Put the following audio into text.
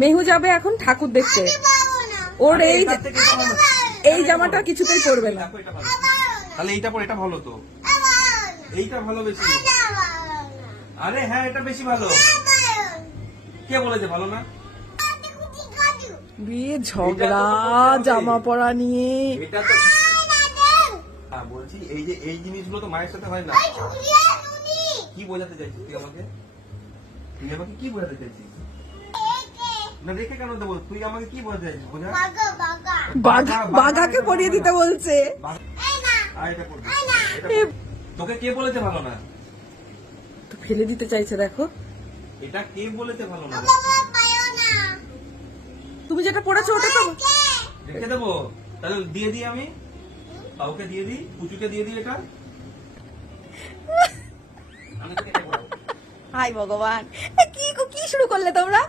মেহু যাবে এখন ঠাকুর দেখতে। ওর এই জামাটা কিছুতেই পরবে না। তাহলে এইটা পর, এটা ভালো তো, এইটা ভালো বেশি। আরে হ্যাঁ, এটা বেশি ভালো। কে বলেছে ভালো না? বিয়ে ঝগড়া জামা পরা নিয়ে। এটা তো বলছি, এই যে এই জিনিসগুলো তো মায়ের সাথে হয় না। কি বোঝাতে চাইছিস তুই আমাকে? তুই আমাকে কি বোঝাতে চাইছিস? না রেখে কেন দেবো? তুই আমাকে কি বোঝাতে চাইছিস? বাঘাকে পরিয়ে দিতে বলছে। তোকে কে বলেছে ভালো না? তো ফেলে দিতে চাইছে, দেখো। এটা কে বলেছে ভালো না? তুমি যেটা পড়েছো ওটা তো রেখে দেবো। তাহলে দিয়ে দিই, আমি কাউকে দিয়ে দিই, পুচুকে দিয়ে দিই এটা। আমি তো কেটে পড়াবো। হাই ভগবান, কি কি শুরু করলে তোমরা?